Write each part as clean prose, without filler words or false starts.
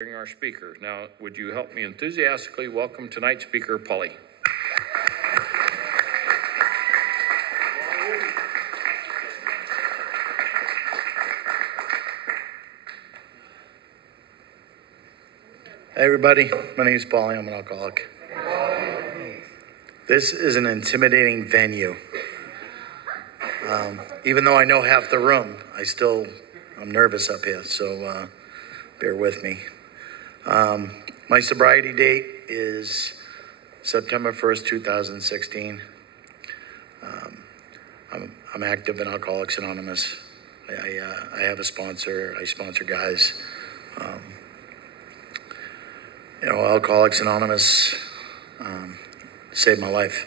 Our speaker. Now, would you help me enthusiastically welcome tonight's speaker, Paulie? Hey everybody, my name is Paulie. I'm an alcoholic. This is an intimidating venue. Even though I know half the room, I'm nervous up here, so bear with me. My sobriety date is September 1st, 2016. I'm active in Alcoholics Anonymous. I have a sponsor. I sponsor guys. Alcoholics Anonymous saved my life.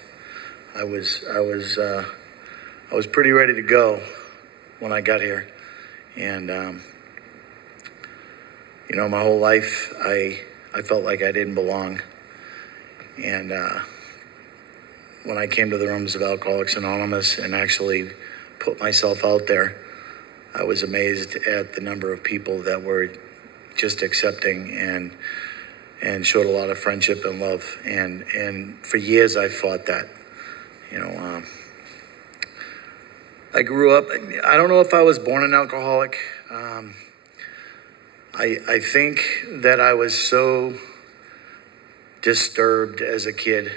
I was pretty ready to go when I got here, and my whole life I felt like I didn't belong. And when I came to the rooms of Alcoholics Anonymous and actually put myself out there, I was amazed at the number of people that were just accepting and showed a lot of friendship and love. And for years I fought that. I grew up, I don't know if I was born an alcoholic. I think that I was so disturbed as a kid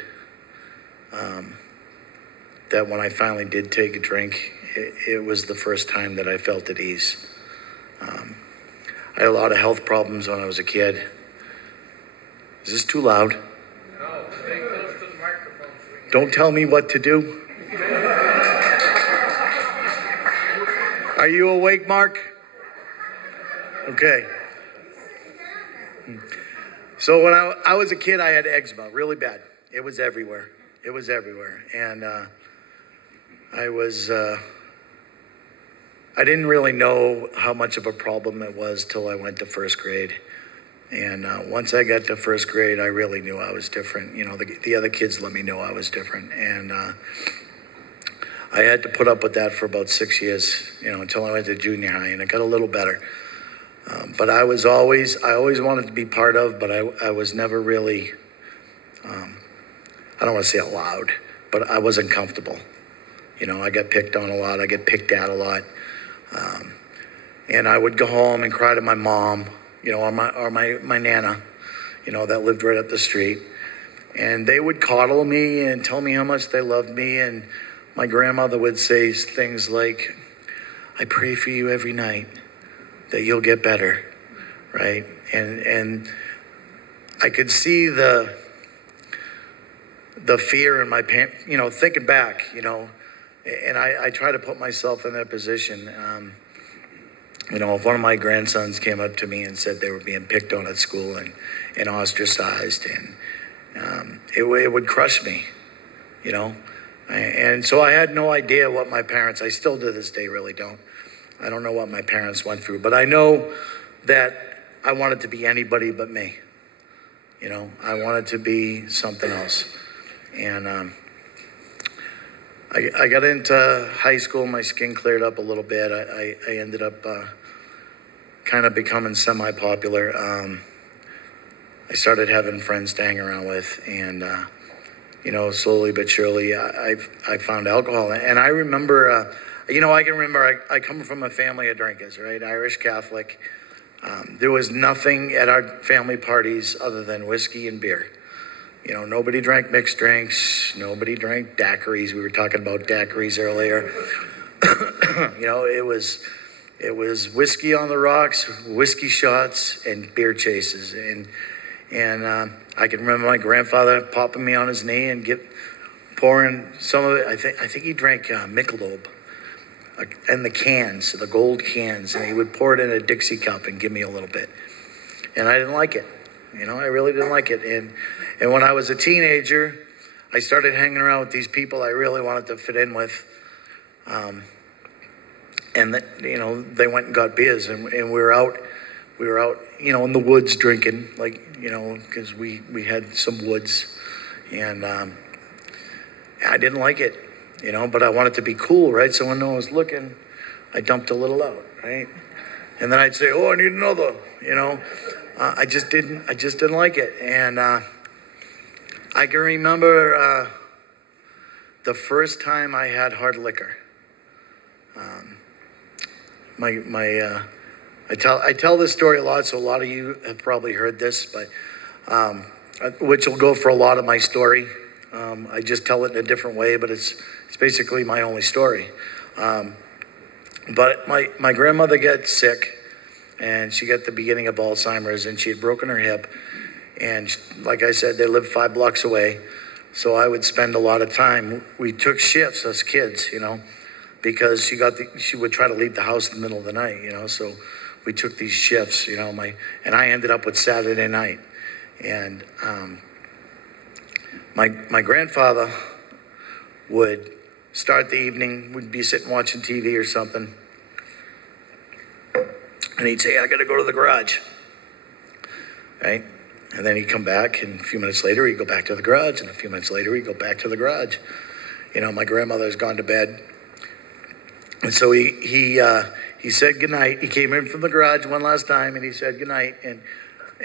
that when I finally did take a drink, it was the first time that I felt at ease. I had a lot of health problems when I was a kid. Is this too loud? No, stay close to the microphone. Don't tell me what to do. Are you awake, Mark? Okay. So when I was a kid, I had eczema, really bad. It was everywhere. And I didn't really know how much of a problem it was till I went to first grade. And once I got to first grade, I really knew I was different. The other kids let me know I was different. And I had to put up with that for about 6 years, until I went to junior high, and it got a little better. But I always wanted to be part of, but I was never really, I don't want to say allowed, but I wasn't comfortable. I got picked on a lot. I get picked at a lot. And I would go home and cry to my mom, or my Nana, that lived right up the street. And they would coddle me and tell me how much they loved me. And my grandmother would say things like, "I pray for you every night that you'll get better," right? And I could see the fear in my pants, thinking back, and I try to put myself in that position. If one of my grandsons came up to me and said they were being picked on at school and ostracized, and it would crush me, And so I had no idea what my parents, I still to this day really don't. I don't know what my parents went through, but I know that I wanted to be anybody but me. I wanted to be something else. And I got into high school, my skin cleared up a little bit. I ended up kind of becoming semi-popular. I started having friends to hang around with, and slowly but surely I found alcohol. And I remember, I come from a family of drinkers, right? Irish Catholic. There was nothing at our family parties other than whiskey and beer. Nobody drank mixed drinks. Nobody drank daiquiris. We were talking about daiquiris earlier. It was whiskey on the rocks, whiskey shots, and beer chases. And I can remember my grandfather popping me on his knee and pouring some of it. I think he drank Michelob, and the cans, the gold cans, and he would pour it in a Dixie cup and give me a little bit. And I didn't like it. I really didn't like it. And when I was a teenager, I started hanging around with these people I really wanted to fit in with. They went and got beers, and we were out, in the woods drinking, because we had some woods. And I didn't like it, but I wanted to be cool, right? So when no one was looking, I dumped a little out, right? And then I'd say, "Oh, I need another," I just didn't like it. And I can remember the first time I had hard liquor. I tell this story a lot, so a lot of you have probably heard this, but which will go for a lot of my story. I just tell it in a different way, but it's basically my only story. But my grandmother got sick, and she got the beginning of Alzheimer's, and she had broken her hip. And like I said, they lived 5 blocks away, so I would spend a lot of time. We took shifts as kids, because she would try to leave the house in the middle of the night, so we took these shifts, and I ended up with Saturday night. And my grandfather would start the evening, we'd be sitting watching TV or something, and he'd say, I got to go to the garage, right? And then he'd come back, and a few minutes later, he'd go back to the garage, and a few minutes later, he'd go back to the garage. My grandmother's gone to bed, and so he said goodnight. He came in from the garage one last time, and he said goodnight,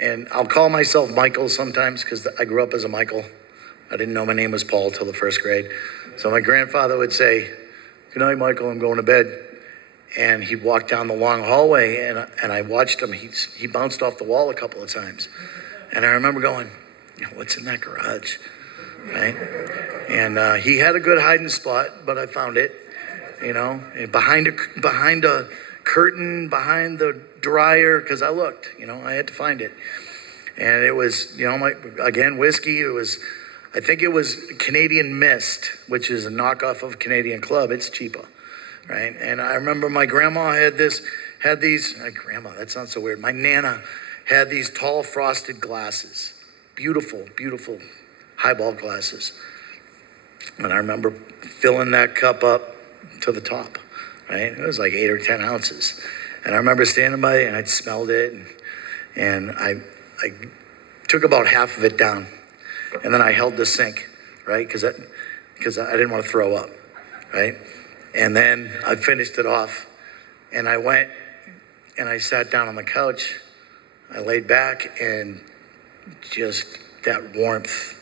and I'll call myself Michael sometimes because I grew up as a Michael. I didn't know my name was Paul till the 1st grade. So my grandfather would say, good night, Michael, I'm going to bed. And he'd walk down the long hallway, and I watched him. He bounced off the wall a couple of times. And I remember going, what's in that garage, right? And he had a good hiding spot, but I found it, and behind a curtain, behind the dryer, because I looked, I had to find it. And it was, whiskey. I think it was Canadian Mist, which is a knockoff of Canadian Club. It's cheaper, right? And I remember my grandma that sounds so weird. My Nana had these tall frosted glasses, beautiful, beautiful highball glasses. And I remember filling that cup up to the top, right? It was like 8 or 10 ounces. And I remember standing by it, and I'd smelled it, and I took about half of it down. And then I held the sink, right? Because I didn't want to throw up, right? And then I finished it off, and I went and I sat down on the couch. I laid back, and just that warmth,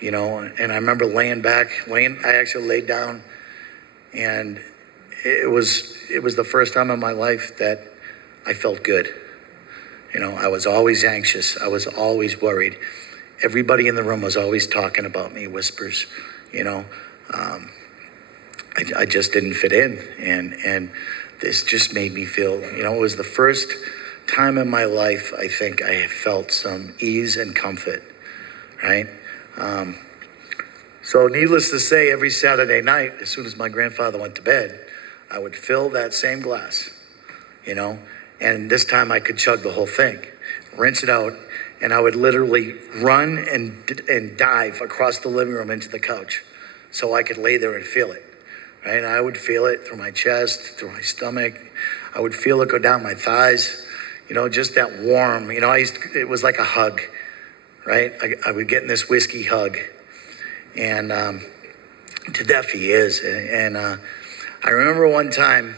and I remember I actually laid down, and it was the first time in my life that I felt good. I was always anxious. I was always worried. Everybody in the room was always talking about me, whispers, I just didn't fit in. And this just made me feel, it was the first time in my life I think I felt some ease and comfort, right? So needless to say, every Saturday night, as soon as my grandfather went to bed, I would fill that same glass, and this time I could chug the whole thing, rinse it out, and I would literally run and dive across the living room into the couch so I could lay there and feel it, right? And I would feel it through my chest, through my stomach. I would feel it go down my thighs, just that warm, it was like a hug, right? I would get in this whiskey hug, and to death he is. And I remember one time,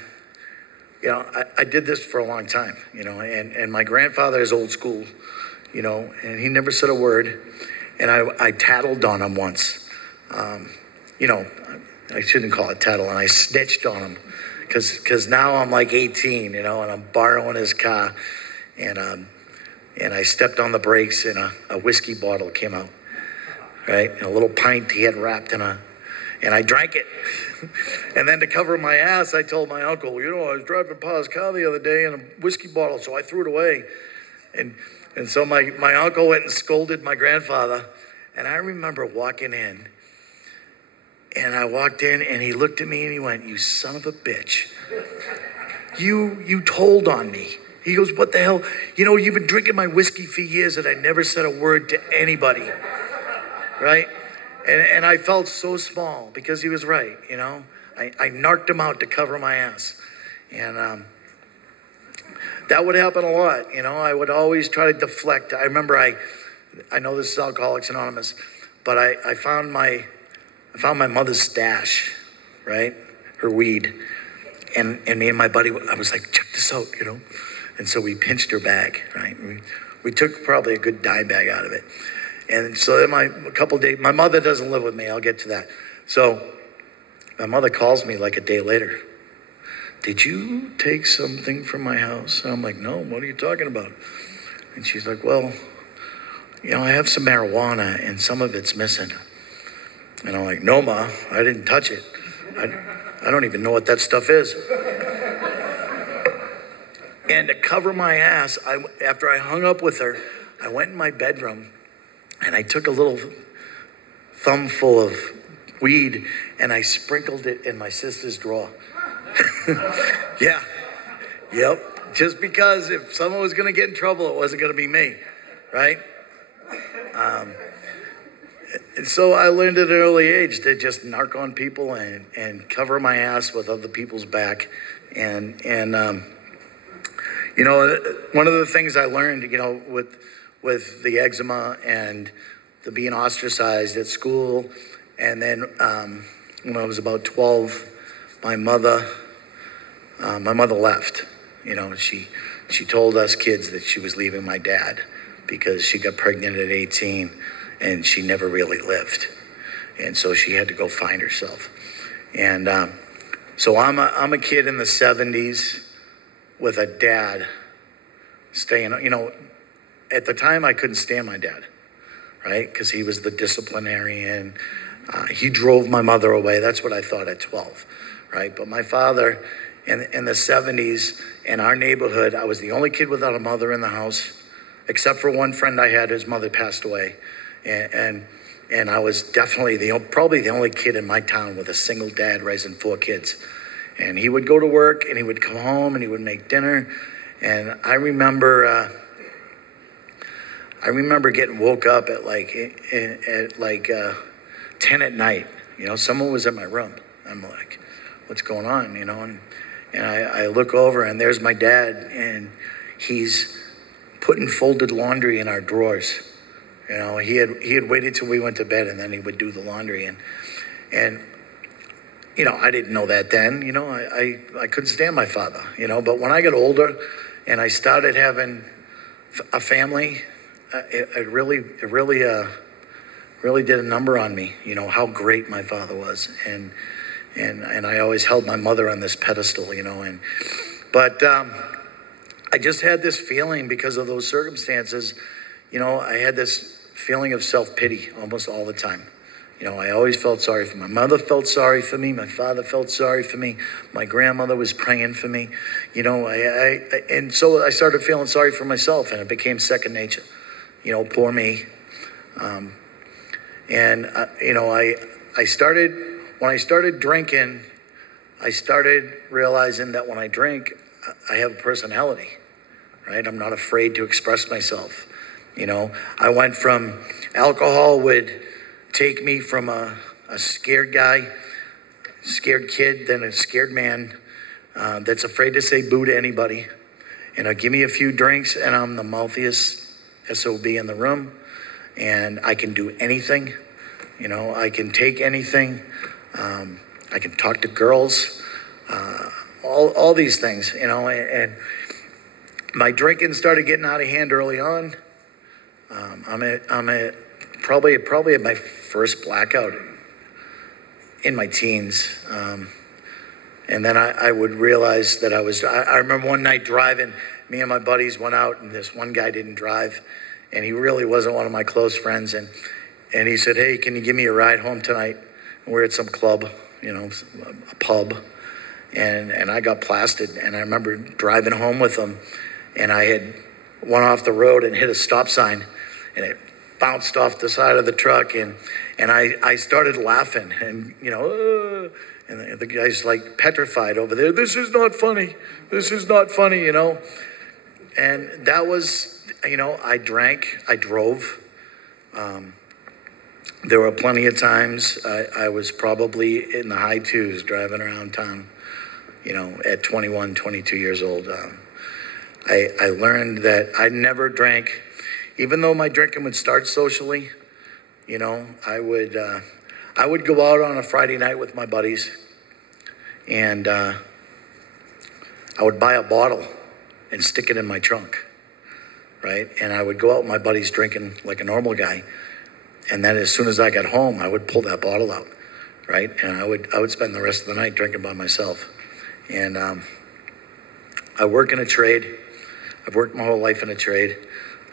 I did this for a long time, and my grandfather is old school, and he never said a word. And I tattled on him once. I shouldn't call it tattle, and I snitched on him because now I'm like 18, and I'm borrowing his car, and I stepped on the brakes, and a whiskey bottle came out, right? And a little pint he had wrapped and I drank it. And then to cover my ass, I told my uncle, I was driving Pa's car the other day and a whiskey bottle, so I threw it away. And so my uncle went and scolded my grandfather. And I remember walking in. And I walked in, and he looked at me, and he went, you son of a bitch. You told on me. He goes, what the hell? You've been drinking my whiskey for years, and I never said a word to anybody. Right? And I felt so small because he was right, I narked him out to cover my ass. And that would happen a lot, I would always try to deflect. I remember I know this is Alcoholics Anonymous, but I found my mother's stash, right? Her weed. And me and my buddy, I was like, check this out, And so we pinched her bag, right? We We took probably a good dime bag out of it. And so then a couple days, my mother doesn't live with me. I'll get to that. So my mother calls me like a day later. Did you take something from my house? And I'm like, no, what are you talking about? And she's like, well, I have some marijuana and some of it's missing. And I'm like, no, Ma, I didn't touch it. I don't even know what that stuff is. And to cover my ass, after I hung up with her, I went in my bedroom and I took a little thumbful of weed and I sprinkled it in my sister's drawer. Yeah. Yep. Just because if someone was going to get in trouble, it wasn't going to be me. Right? And so I learned at an early age to just narc on people and cover my ass with other people's back. And one of the things I learned, with the eczema and the being ostracized at school, and then when I was about 12, my mother left. She told us kids that she was leaving my dad because she got pregnant at 18 and she never really lived, and so she had to go find herself. And so I'm a kid in the 70s with a dad staying. At the time I couldn't stand my dad, right? Because he was the disciplinarian. He drove my mother away. That's what I thought at 12, right? But my father, in the 70s, in our neighborhood, I was the only kid without a mother in the house, except for one friend I had. His mother passed away, and I was definitely probably the only kid in my town with a single dad raising 4 kids. And he would go to work and he would come home and he would make dinner. And I remember getting woke up at like 10 at night. Someone was in my room. I'm like, what's going on? And I look over and there's my dad and he's putting folded laundry in our drawers. He had waited till we went to bed and then he would do the laundry. And I didn't know that then. I couldn't stand my father. But when I got older and I started having a family, it really did a number on me. How great my father was, and I always held my mother on this pedestal. But I just had this feeling because of those circumstances. I had this feeling of self-pity almost all the time. I always felt sorry for my mother, felt sorry for me. My father felt sorry for me. My grandmother was praying for me. And so I started feeling sorry for myself, and it became second nature. Poor me. When I started drinking, I started realizing that when I drink, I have a personality, right? I'm not afraid to express myself. I went from alcohol would take me from a scared guy, scared kid, then a scared man that's afraid to say boo to anybody. Give me a few drinks and I'm the mouthiest SOB in the room. And I can do anything. I can take anything. I can talk to girls. All these things, and my drinking started getting out of hand early on. I'm probably at my first blackout in my teens. And then I would realize that I remember one night driving, me and my buddies went out and this one guy didn't drive and he really wasn't one of my close friends. And he said, hey, can you give me a ride home tonight? And we're at some club, a pub. And I got blasted. And I remember driving home with him and I had went off the road and hit a stop sign and it bounced off the side of the truck and I started laughing and and the guy's like petrified over there. This is not funny. This is not funny, And that was, I drank, I drove. There were plenty of times I was probably in the high twos driving around town, at 21, 22 years old. I learned that I never drank, even though my drinking would start socially. I would go out on a Friday night with my buddies, and I would buy a bottle and stick it in my trunk, right? And I would go out with my buddies drinking like a normal guy. And then as soon as I got home, I would pull that bottle out, right? And I would spend the rest of the night drinking by myself. And I work in a trade. I've worked my whole life in a trade.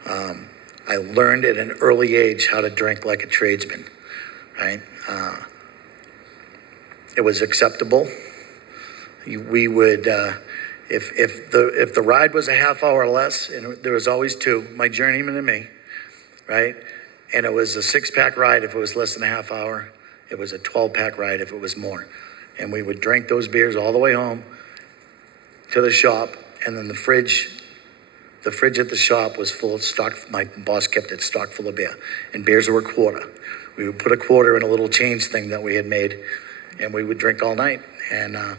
I learned at an early age how to drink like a tradesman, right? It was acceptable. We would, if the ride was a half hour less, and there was always two, my journeyman and me, right? And it was a 6-pack ride if it was less than a half hour. It was a 12-pack ride if it was more. And we would drink those beers all the way home to the shop, and then the fridge at the shop was full of stock. My boss kept it stocked full of beer, and beers were a quarter. We would put a quarter in a little change thing that we had made, and we would drink all night. And I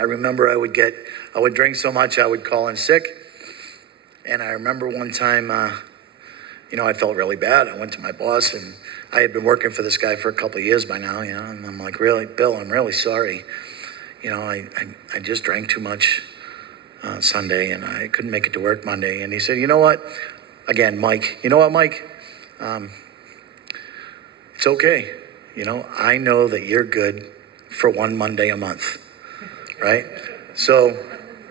remember I would drink so much I would call in sick. And I remember one time, I felt really bad. I went to my boss, and I had been working for this guy for a couple of years by now, and I'm like, really, Bill, I'm really sorry. I just drank too much Sunday, and I couldn't make it to work Monday. And he said, you know what? Again, Mike, you know what, Mike? It's okay. I know that you're good for one Monday a month, right? So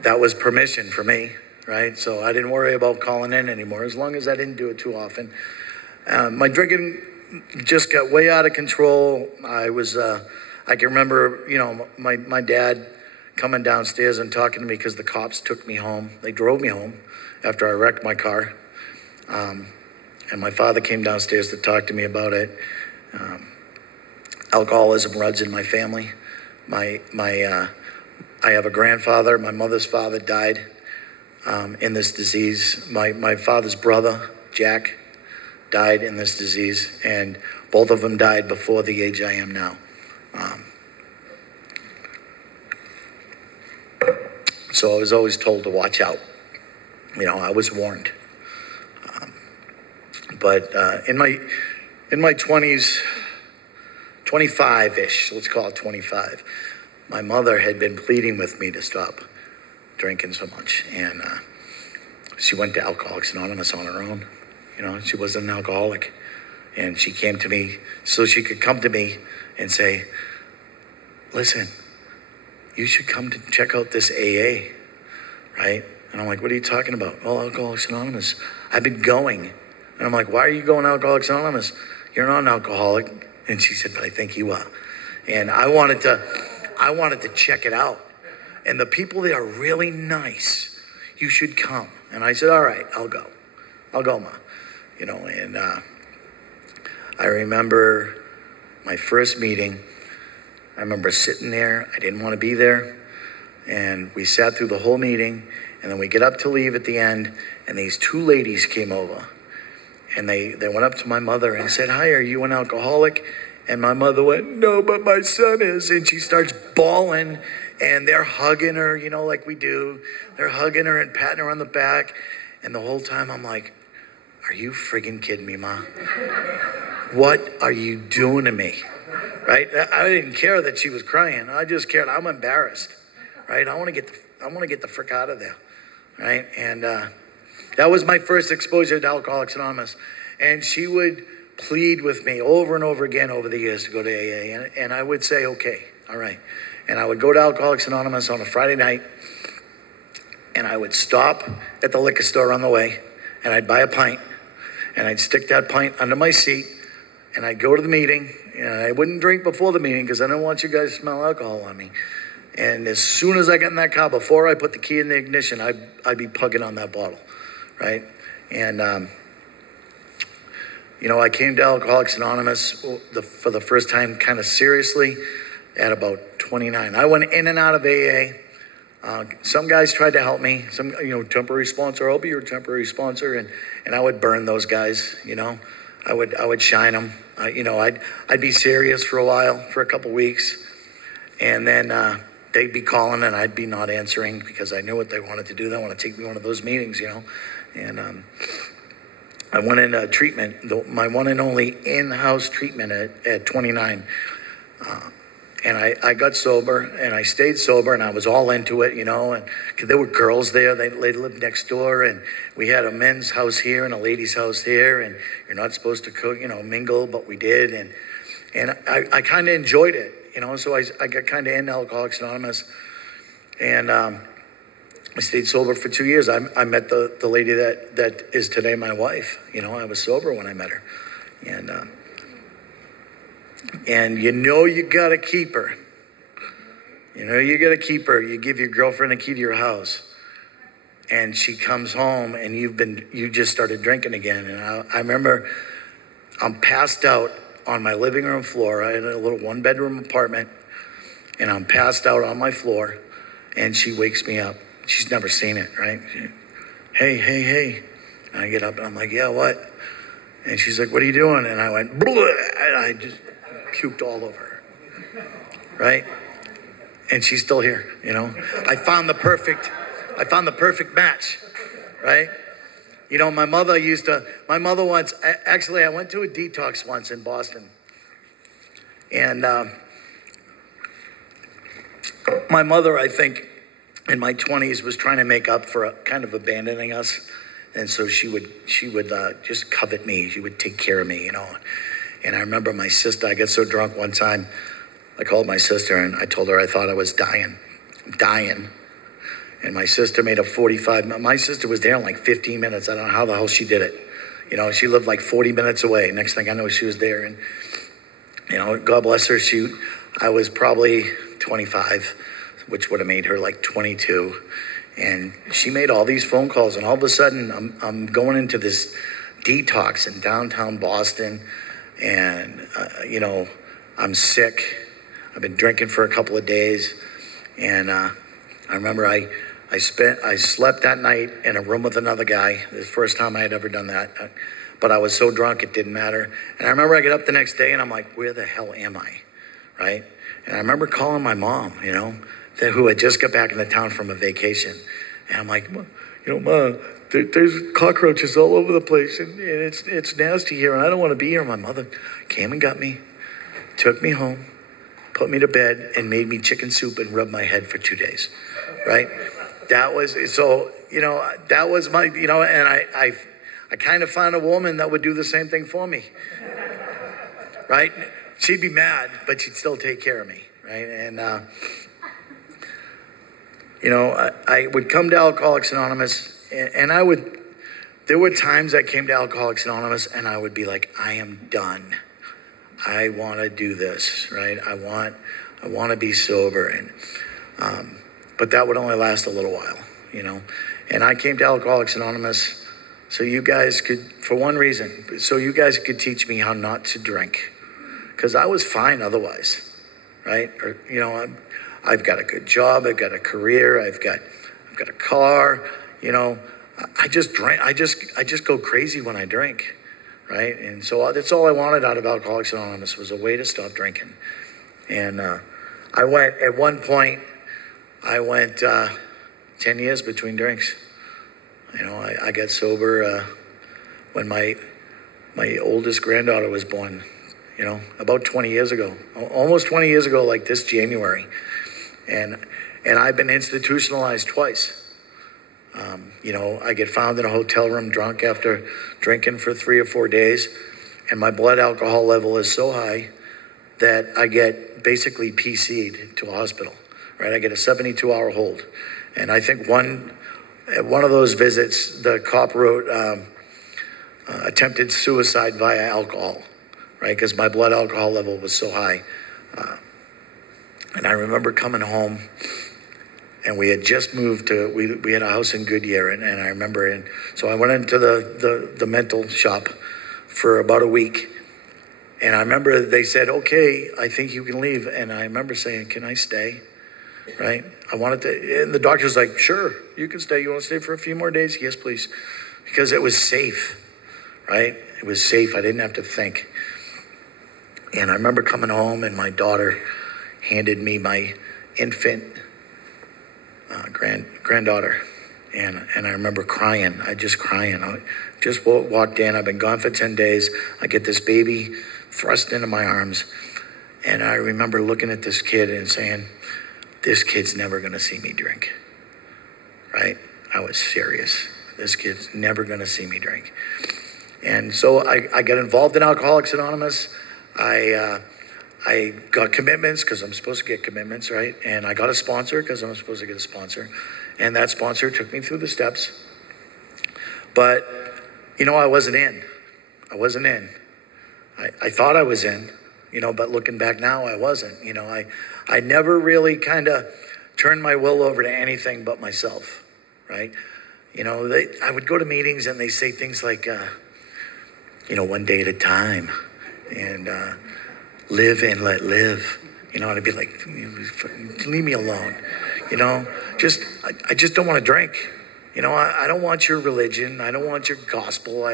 that was permission for me, right? So I didn't worry about calling in anymore, as long as I didn't do it too often. My drinking just got way out of control. I can remember, my dad coming downstairs and talking to me because the cops took me home. They drove me home after I wrecked my car. And my father came downstairs to talk to me about it. Alcoholism runs in my family. I have a grandfather. My mother's father died in this disease. My father's brother, Jack, died in this disease, and both of them died before the age I am now. So I was always told to watch out. I was warned. But in my 20s, 25-ish, let's call it 25, my mother had been pleading with me to stop drinking so much. And she went to Alcoholics Anonymous on her own. She wasn't an alcoholic. And she came to me so she could come to me and say, listen, you should come to check out this AA, right? And I'm like, what are you talking about? Well, Alcoholics Anonymous. I've been going. And I'm like, why are you going to Alcoholics Anonymous? You're not an alcoholic. And she said, but I think you are. And I wanted to check it out. And the people there are really nice. You should come. And I said, all right, I'll go. I'll go, Ma. And I remember my first meeting. I remember sitting there. I didn't want to be there. And we sat through the whole meeting. And then we get up to leave at the end. And these two ladies came over. And they went up to my mother and said, hi, are you an alcoholic? And my mother went, no, but my son is. And she starts bawling. And they're hugging her, like we do. They're hugging her and patting her on the back. And the whole time I'm like, are you friggin' kidding me, Ma? What are you doing to me? Right? I didn't care that she was crying. I just cared. I'm embarrassed. Right? I want to get the frick out of there. Right? And that was my first exposure to Alcoholics Anonymous. And she would plead with me over and over again over the years to go to AA. And I would say, okay, all right. And I would go to Alcoholics Anonymous on a Friday night. And I would stop at the liquor store on the way. And I'd buy a pint. And I'd stick that pint under my seat. And I'd go to the meeting. And I wouldn't drink before the meeting because I didn't want you guys to smell alcohol on me. And as soon as I got in that car, before I put the key in the ignition, I'd be pugging on that bottle. Right? And, I came to Alcoholics Anonymous for the first time kind of seriously at about 29. I went in and out of AA. Some guys tried to help me. Some, temporary sponsor. I'll be your temporary sponsor. And I would burn those guys, I would shine them. I'd be serious for a while, for a couple weeks. And then they'd be calling and I'd be not answering because I knew what they wanted to do. They want to take me to one of those meetings, And I went into treatment, my one and only in-house treatment at 29. And I got sober, and I stayed sober, and I was all into it, and there were girls there. They lived next door, and we had a men's house here and a ladies' house here, and you're not supposed to cook, mingle, but we did, and I kind of enjoyed it, so I got kind of into Alcoholics Anonymous, and I stayed sober for 2 years. I met the lady that is today my wife. I was sober when I met her, and you got to keep her. You got to keep her. You give your girlfriend a key to your house, and she comes home, and you just started drinking again. And I remember I'm passed out on my living room floor. I had a little 1-bedroom apartment, and I'm passed out on my floor, and she wakes me up. She's never seen it, right? Hey. And I get up, and I'm like, yeah, what? And she's like, what are you doing? And I went, bleh, and I just puked all over her, right? And she's still here, I found the perfect match, right? My mother once, actually I went to a detox once in Boston, and my mother, I think, in my 20s was trying to make up for kind of abandoning us, and so she would just covet me. She would take care of me, And I remember my sister, I got so drunk one time, I called my sister and I told her I thought I was dying. And my sister made my sister was there in like 15 minutes. I don't know how the hell she did it. She lived like 40 minutes away. Next thing I know, she was there. And, God bless her. I was probably 25, which would have made her like 22. And she made all these phone calls. And all of a sudden, I'm going into this detox in downtown Boston. And, I'm sick. I've been drinking for a couple of days. And I remember I slept that night in a room with another guy. The first time I had ever done that. But I was so drunk, it didn't matter. And I remember I get up the next day and I'm like, where the hell am I? Right? And I remember calling my mom, who had just got back into town from a vacation. And I'm like, Mom, there's cockroaches all over the place, and it's nasty here, and I don't want to be here. My mother came and got me, took me home, put me to bed, and made me chicken soup and rubbed my head for 2 days, right? That was my, and I kind of found a woman that would do the same thing for me, right? She'd be mad, but she'd still take care of me, right? And, I would come to Alcoholics Anonymous, and there were times I came to Alcoholics Anonymous and I would be like, I am done. I want to do this, right? I want to be sober. And, but that would only last a little while, and I came to Alcoholics Anonymous so you guys could, for one reason, so you guys could teach me how not to drink, because I was fine otherwise, right? Or, I've got a good job. I've got a career. I've got a car. I just drink. I just go crazy when I drink, right? And so that's all I wanted out of Alcoholics Anonymous was a way to stop drinking. And at one point, I went 10 years between drinks. I got sober when my oldest granddaughter was born. About 20 years ago, almost 20 years ago, like this January. And I've been institutionalized twice. I get found in a hotel room drunk after drinking for 3 or 4 days, and my blood alcohol level is so high that I get basically PC'd to a hospital, right? I get a 72-hour hold. And I think at one of those visits, the cop wrote attempted suicide via alcohol, right? Because my blood alcohol level was so high. And I remember coming home, and we had just moved to, we had a house in Goodyear, and I remember, and so I went into the mental shop for about a week, and I remember they said, okay, I think you can leave, and I remember saying, can I stay, right? I wanted to, and the doctor's like, sure, you can stay. You want to stay for a few more days? Yes, please. Because it was safe, right? It was safe. I didn't have to think. And I remember coming home, and my daughter handed me my infant granddaughter, and I remember crying. I just walked in. I've been gone for 10 days. I get this baby thrust into my arms, And I remember looking at this kid and saying, this kid's never going to see me drink, right? I was serious. This kid's never going to see me drink. And so I got involved in Alcoholics Anonymous. I got commitments because I'm supposed to get commitments, right? And I got a sponsor because I'm supposed to get a sponsor. And that sponsor took me through the steps. But, I wasn't in. I thought I was in, but looking back now, I wasn't. I never really kind of turned my will over to anything but myself, right? I would go to meetings and they say things like, one day at a time, and live and let live. And I'd be like, leave me alone. I just don't want to drink. I don't want your religion. I don't want your gospel. I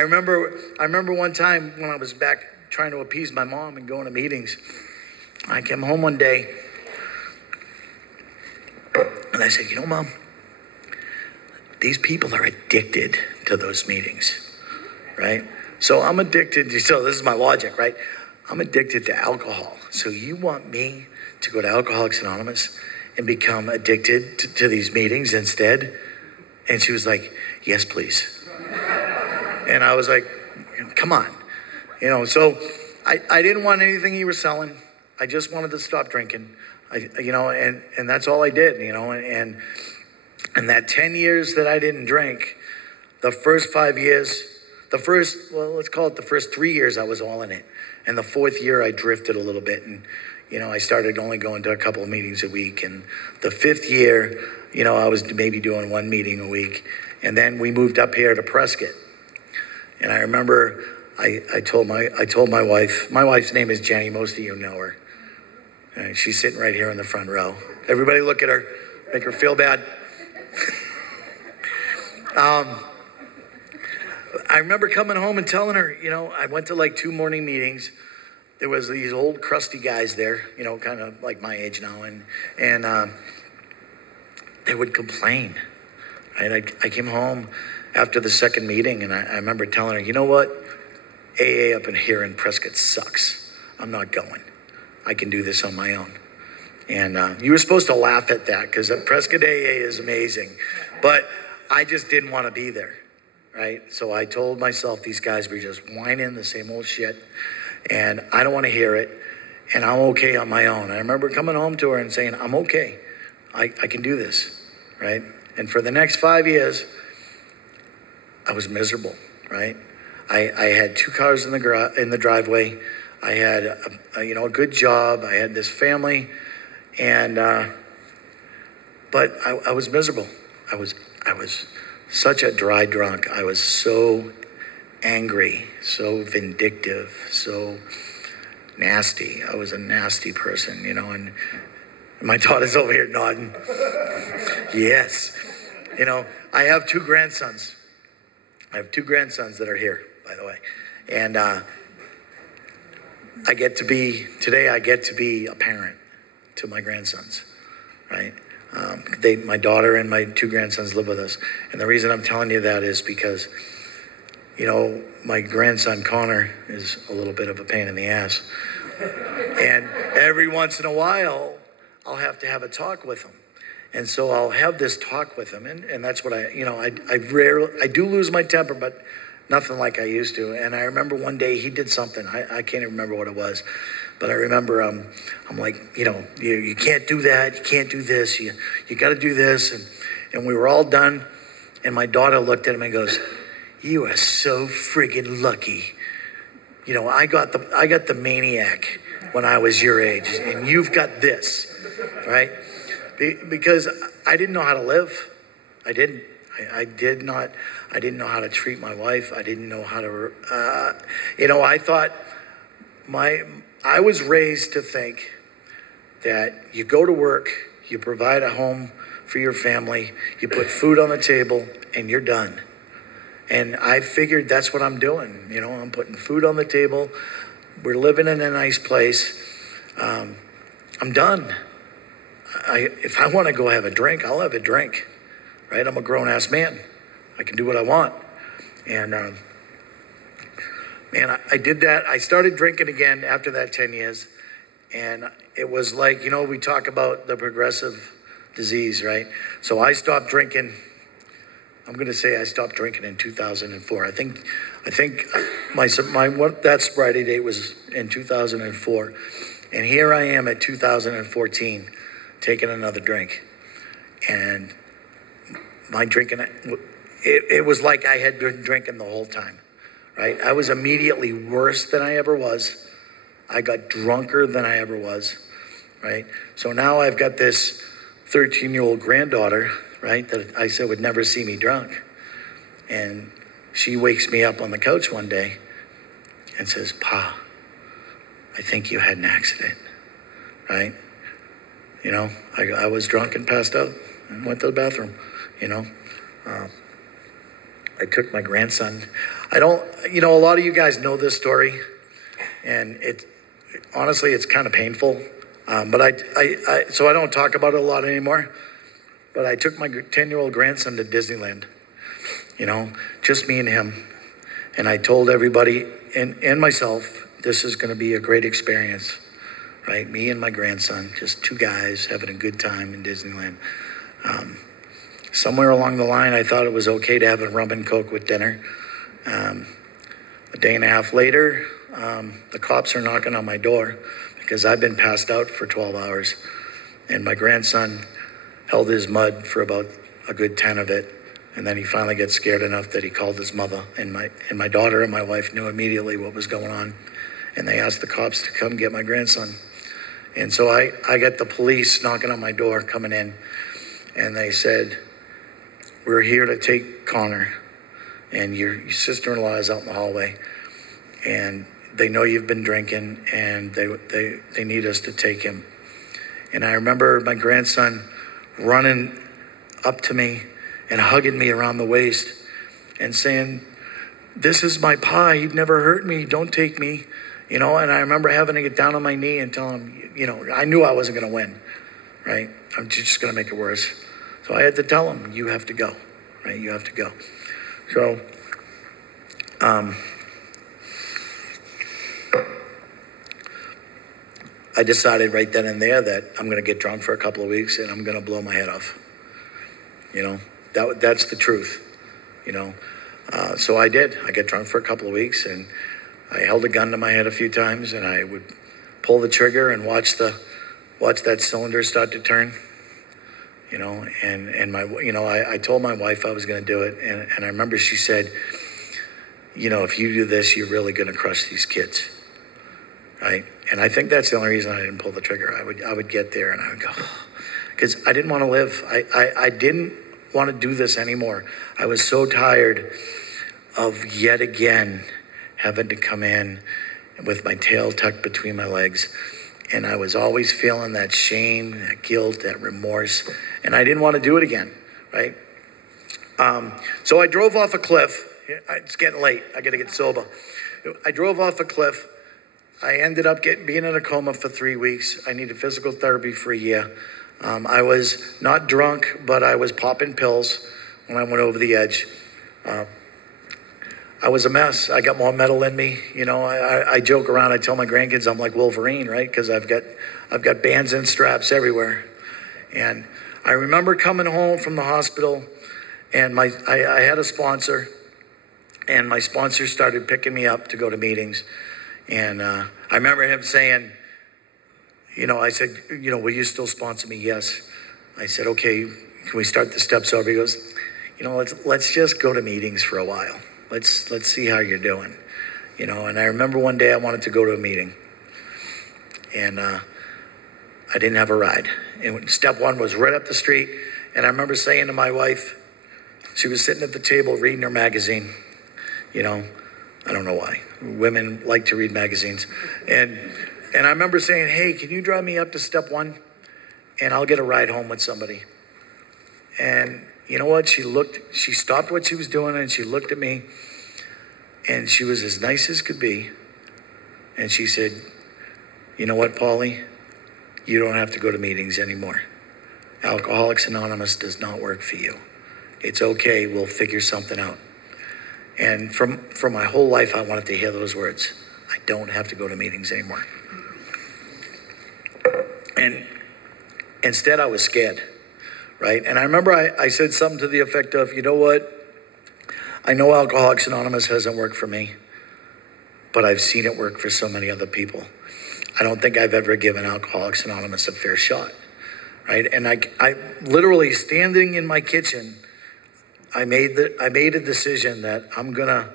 remember one time when I was back trying to appease my mom and going to meetings. I came home one day and I said, Mom, these people are addicted to those meetings, right? So I'm addicted so this is my logic, right? I'm addicted to alcohol. So you want me to go to Alcoholics Anonymous and become addicted to these meetings instead? And she was like, yes, please. And I was like, come on. So I didn't want anything you were selling. I just wanted to stop drinking. And that's all I did, and that 10 years that I didn't drink, the first 5 years, let's call it the first 3 years, I was all in it. And the fourth year I drifted a little bit, and I started only going to a couple of meetings a week. And the fifth year, I was maybe doing one meeting a week. And then we moved up here to Prescott. And I remember I told my wife's name is Jenny. Most of you know her. And she's sitting right here in the front row. Everybody look at her, make her feel bad. I remember coming home and telling her, I went to like 2 morning meetings. There was these old crusty guys there, kind of like my age now. And they would complain. And I came home after the second meeting and I remember telling her, you know what? AA up in here in Prescott sucks. I'm not going. I can do this on my own. And you were supposed to laugh at that because Prescott AA is amazing. But I just didn't want to be there, right? So I told myself these guys were just whining the same old shit. And I don't want to hear it. And I'm okay on my own. I remember coming home to her and saying, I'm okay. I can do this, right? And for the next 5 years, I was miserable, right? I had 2 cars in the driveway. I had a good job. I had this family, and but I was miserable. I was such a dry drunk. I was so angry, so vindictive, so nasty. I was a nasty person, and my daughter's over here nodding. Yes. I have 2 grandsons. I have 2 grandsons that are here, by the way. And I get to be a parent to my grandsons, right? My daughter and my 2 grandsons live with us. And the reason I'm telling you that is because, my grandson Connor is a little bit of a pain in the ass. And every once in a while, I'll have to have a talk with him. And so I'll have this talk with him. And that's what I do lose my temper, but nothing like I used to. And I remember one day he did something. I can't even remember what it was. But I remember I'm like, you can't do that. You can't do this. You got to do this. And we were all done. And my daughter looked at him and goes, you are so friggin' lucky. I got the maniac when I was your age. And you've got this, right? Because I didn't know how to live. I didn't. I didn't know how to treat my wife. I didn't know how to, I thought I was raised to think that you go to work, you provide a home for your family, you put food on the table, and you're done. And I figured that's what I'm doing. I'm putting food on the table. We're living in a nice place. I'm done. If I want to go have a drink, I'll have a drink, right? I'm a grown-ass man. I can do what I want. And Man, I did that. I started drinking again after that 10 years. And it was like, we talk about the progressive disease, right? So I stopped drinking. I'm going to say I stopped drinking in 2004. I think that sobriety date was in 2004. And here I am at 2014 taking another drink. And my drinking, it was like I had been drinking the whole time, right? I was immediately worse than I ever was. I got drunker than I ever was, right? So now I've got this 13-year-old granddaughter, right, that I said would never see me drunk. And she wakes me up on the couch one day and says, "Pa, I think you had an accident," right? I was drunk and passed out and went to the bathroom, I took my grandson. A lot of you guys know this story, and honestly, it's kind of painful. So I don't talk about it a lot anymore. But I took my 10-year-old grandson to Disneyland, just me and him. And I told everybody and myself, this is going to be a great experience, right? Me and my grandson, just two guys having a good time in Disneyland. Somewhere along the line, I thought it was okay to have a rum and Coke with dinner. A day and a half later, the cops are knocking on my door because I've been passed out for 12 hours. And my grandson held his mud for about a good 10 of it. And then he finally gets scared enough that he called his mother. And my daughter and my wife knew immediately what was going on. And they asked the cops to come get my grandson. And so I got the police knocking on my door, coming in. And they said, "We're here to take Connor. And your sister-in-law is out in the hallway. And they know you've been drinking, and they need us to take him." And I remember my grandson running up to me and hugging me around the waist and saying, "This is my pa. He'd never hurt me. Don't take me." And I remember having to get down on my knee and tell him, I knew I wasn't going to win, right? I'm just going to make it worse. So I had to tell him, "You have to go, right? You have to go." So, I decided right then and there that I'm going to get drunk for a couple of weeks and I'm going to blow my head off. That's the truth, So I did. I got drunk for a couple of weeks and I held a gun to my head a few times and I would pull the trigger and watch that cylinder start to turn, and I told my wife I was going to do it. And I remember she said, "If you do this, you're really going to crush these kids." Right. And I think that's the only reason I didn't pull the trigger. I would get there and I would go, because I didn't want to live. I didn't want to do this anymore. I was so tired of yet again having to come in with my tail tucked between my legs. And I was always feeling that shame, that guilt, that remorse. And I didn't want to do it again. Right. So I drove off a cliff. It's getting late. I got to get sober. I drove off a cliff. I ended up being in a coma for 3 weeks. I needed physical therapy for a year. I was not drunk, but I was popping pills when I went over the edge. I was a mess. I got more metal in me. I joke around. I tell my grandkids I'm like Wolverine, right? Because I've got bands and straps everywhere. And I remember coming home from the hospital, and I had a sponsor, and my sponsor started picking me up to go to meetings. And I remember him saying, I said, "Will you still sponsor me?" "Yes." I said, "Okay, can we start the steps over?" He goes, let's just go to meetings for a while. Let's see how you're doing. And I remember one day I wanted to go to a meeting. And I didn't have a ride. And step one was right up the street. And I remember saying to my wife, she was sitting at the table reading her magazine. I don't know why. Women like to read magazines. And I remember saying, "Hey, can you drive me up to step one? And I'll get a ride home with somebody." And you know what? She stopped what she was doing and she looked at me. And she was as nice as could be. And she said, "You know what, Paulie? You don't have to go to meetings anymore. Alcoholics Anonymous does not work for you. It's okay. We'll figure something out." And from my whole life, I wanted to hear those words. I don't have to go to meetings anymore. And instead, I was scared, right? And I remember I said something to the effect of, you know what? I know Alcoholics Anonymous hasn't worked for me, but I've seen it work for so many other people. I don't think I've ever given Alcoholics Anonymous a fair shot, right? And I literally, standing in my kitchen, I made a decision that I'm gonna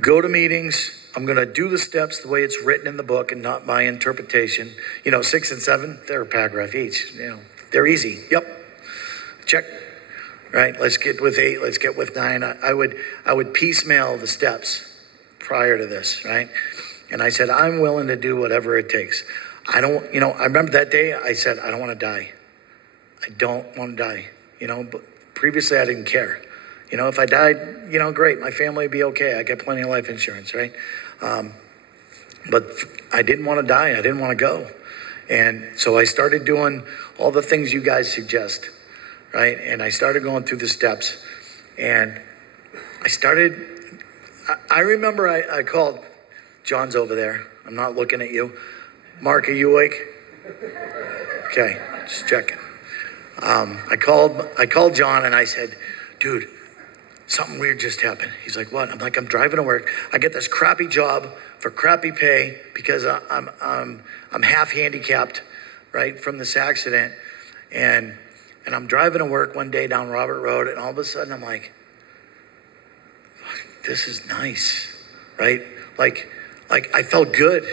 go to meetings. I'm gonna do the steps the way it's written in the book and not my interpretation. 6 and 7, they're a paragraph each. They're easy. Yep, check. Right. Let's get with 8. Let's get with 9. I would piecemeal the steps prior to this, right? And I said, I'm willing to do whatever it takes. I remember that day I said, I don't want to die. I don't want to die. But previously I didn't care. If I died, great. My family would be okay. I get plenty of life insurance, right? But I didn't want to die. I didn't want to go. And so I started doing all the things you guys suggest, right? And I started going through the steps. And I remember I called, John's over there. I'm not looking at you. Mark, are you awake? Okay, just checking. I called John and I said, dude, something weird just happened. He's like, what? I'm like, I'm driving to work. I get this crappy job for crappy pay because I'm half handicapped, right, from this accident. And I'm driving to work one day down Robert Road, and all of a sudden I'm like, this is nice, right? Like I felt good.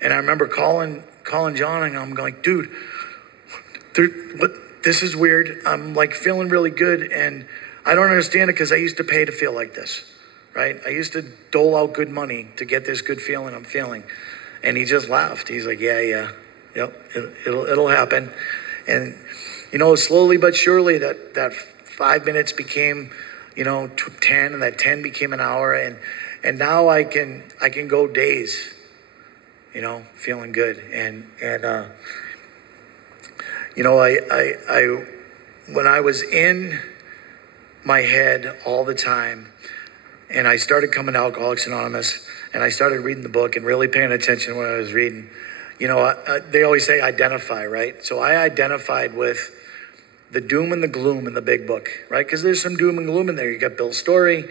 And I remember calling John, and I'm going, dude, this is weird. I'm like feeling really good, and I don't understand it because I used to pay to feel like this, right? I used to dole out good money to get this good feeling I'm feeling. And he just laughed. He's like, yep, it'll happen. And, slowly but surely that 5 minutes became, 10, and that 10 became an hour. And now I can go days, feeling good. And when I was in my head all the time, and I started coming to Alcoholics Anonymous, and I started reading the book and really paying attention when I was reading, they always say identify, right? So I identified with the doom and the gloom in the big book, right? Because there's some doom and gloom in there. You got Bill's story,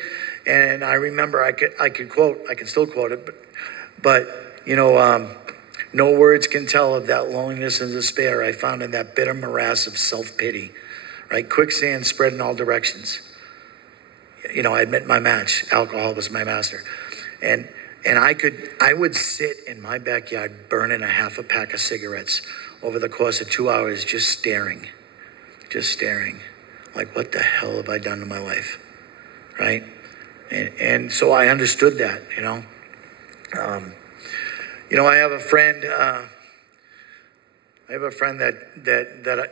and I remember I can still quote it, but no words can tell of that loneliness and despair I found in that bitter morass of self-pity, right? Quicksand spread in all directions. I admit my match. Alcohol was my master. And I would sit in my backyard burning a half a pack of cigarettes over the course of 2 hours, just staring. Like, what the hell have I done to my life? Right? And so I understood that, I have a friend, that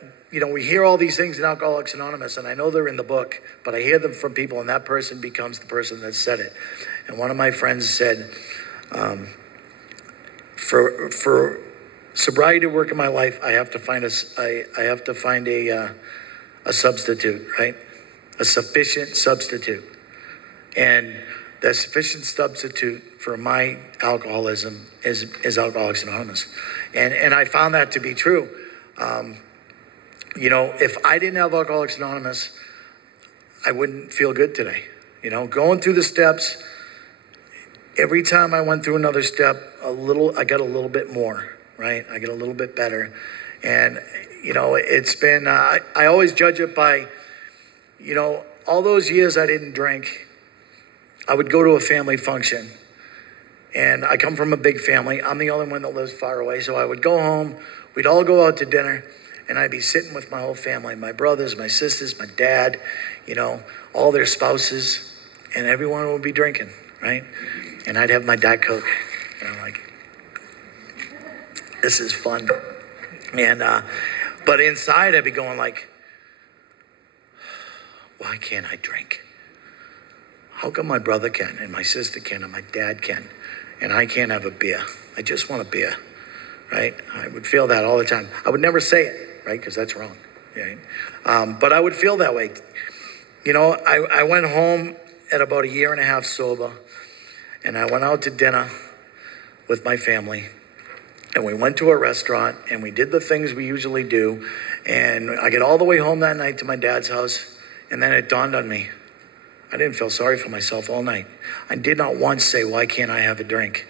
we hear all these things in Alcoholics Anonymous, and I know they're in the book, but I hear them from people, and that person becomes the person that said it. And one of my friends said, for sobriety to work in my life, I have to find a substitute, right? A sufficient substitute. And the sufficient substitute for my alcoholism is Alcoholics Anonymous. And I found that to be true. If I didn't have Alcoholics Anonymous, I wouldn't feel good today. Going through the steps, every time I went through another step, I got a little bit more, right? I get a little bit better. And, it's been, I always judge it by, all those years I didn't drink, I would go to a family function. And I come from a big family. I'm the only one that lives far away. So I would go home, we'd all go out to dinner, and I'd be sitting with my whole family, my brothers, my sisters, my dad, all their spouses, and everyone would be drinking, right? And I'd have my Diet Coke, and I'm like, this is fun. And, but inside I'd be going like, why can't I drink? How come my brother can, and my sister can, and my dad can, and I can't have a beer? I just want a beer, right? I would feel that all the time. I would never say it, right? Because that's wrong, right? But I would feel that way. I went home at about a year and a half sober, and I went out to dinner with my family, and we went to a restaurant, and we did the things we usually do, and I get all the way home that night to my dad's house, and then it dawned on me. I didn't feel sorry for myself all night. I did not once say, why can't I have a drink,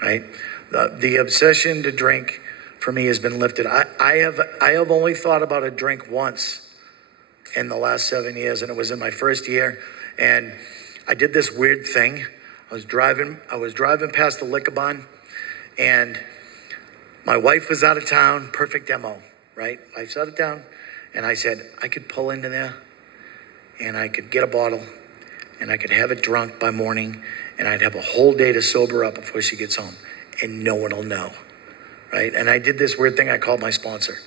right? The obsession to drink for me has been lifted. I have only thought about a drink once in the last 7 years, and it was in my first year, and I did this weird thing. I was driving past the liquor barn, and my wife was out of town, perfect demo, right? Wife's out of town, and I said, I could pull into there, and I could get a bottle, and I could have it drunk by morning, and I'd have a whole day to sober up before she gets home, and no one will know, right? And I did this weird thing I called my sponsor,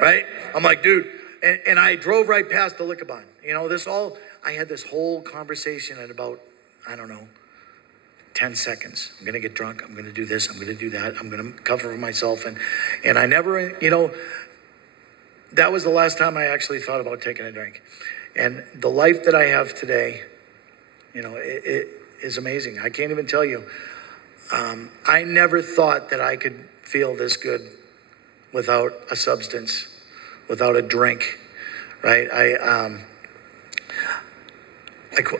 right? I'm like, dude, and I drove right past the liquor barn. I had this whole conversation at about, 10 seconds. I'm going to get drunk. I'm going to do this. I'm going to do that. I'm going to cover for myself. And I never, that was the last time I actually thought about taking a drink. And the life that I have today, it is amazing. I can't even tell you. I never thought that I could feel this good without a substance, without a drink, right?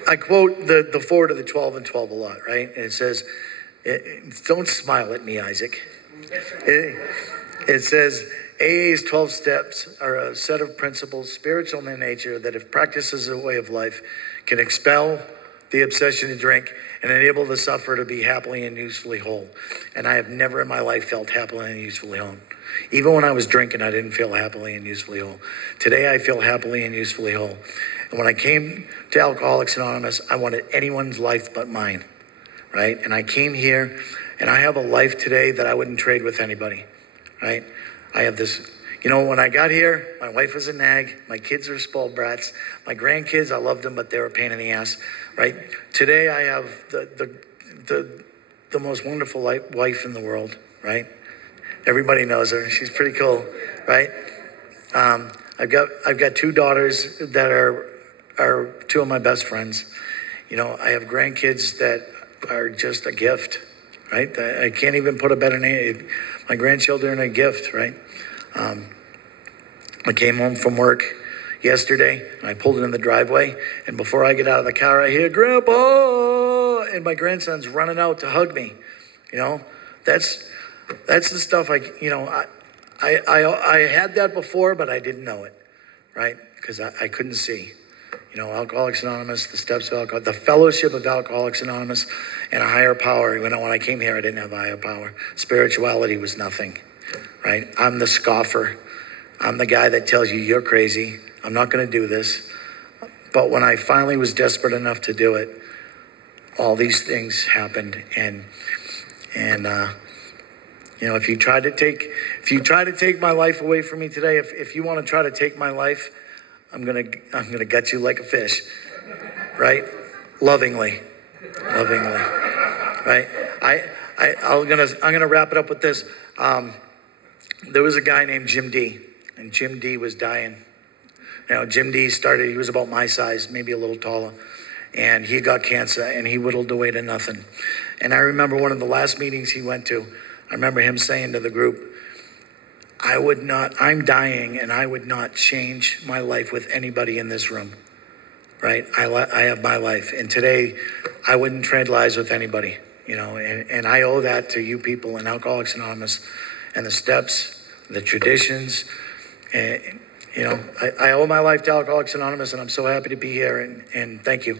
I quote the 4 to the 12 and 12 a lot, right? And it says, don't smile at me, Isaac. It says, AA's 12 steps are a set of principles, spiritual in nature, that if practiced as a way of life, can expel the obsession to drink and enable the sufferer to be happily and usefully whole. And I have never in my life felt happily and usefully whole. Even when I was drinking, I didn't feel happily and usefully whole. Today, I feel happily and usefully whole. And when I came to Alcoholics Anonymous, I wanted anyone's life but mine, right? And I came here, and I have a life today that I wouldn't trade with anybody, right? I have this, when I got here, my wife was a nag. My kids are spoiled brats. My grandkids, I loved them, but they were a pain in the ass, right? Today, I have the most wonderful wife in the world, right? Everybody knows her. She's pretty cool, right? I've got 2 daughters that are 2 of my best friends. I have grandkids that are just a gift, right? I can't even put a better name. My grandchildren are a gift, right? I came home from work yesterday, and I pulled in the driveway, and before I get out of the car, I hear, Grandpa! And my grandson's running out to hug me. That's the stuff I had that before, but I didn't know it, right? Because I couldn't see. Alcoholics Anonymous, the steps of alcohol, the fellowship of Alcoholics Anonymous, and a higher power. When I came here, I didn't have a higher power. Spirituality was nothing, right? I'm the scoffer. I'm the guy that tells you you're crazy. I'm not going to do this. But when I finally was desperate enough to do it, all these things happened. And if you try to take my life away from me today, if you want to try to take my life, I'm gonna gut you like a fish, right? Lovingly, right? I'm gonna wrap it up with this. There was a guy named Jim D, and Jim D was dying. Jim D he was about my size, maybe a little taller, and he got cancer, and he whittled away to nothing. And I remember one of the last meetings he went to, I remember him saying to the group, I'm dying, and I would not change my life with anybody in this room, right? I have my life, and today I wouldn't trade lives with anybody, and I owe that to you people in Alcoholics Anonymous and the steps, the traditions, and, I owe my life to Alcoholics Anonymous, and I'm so happy to be here, and thank you.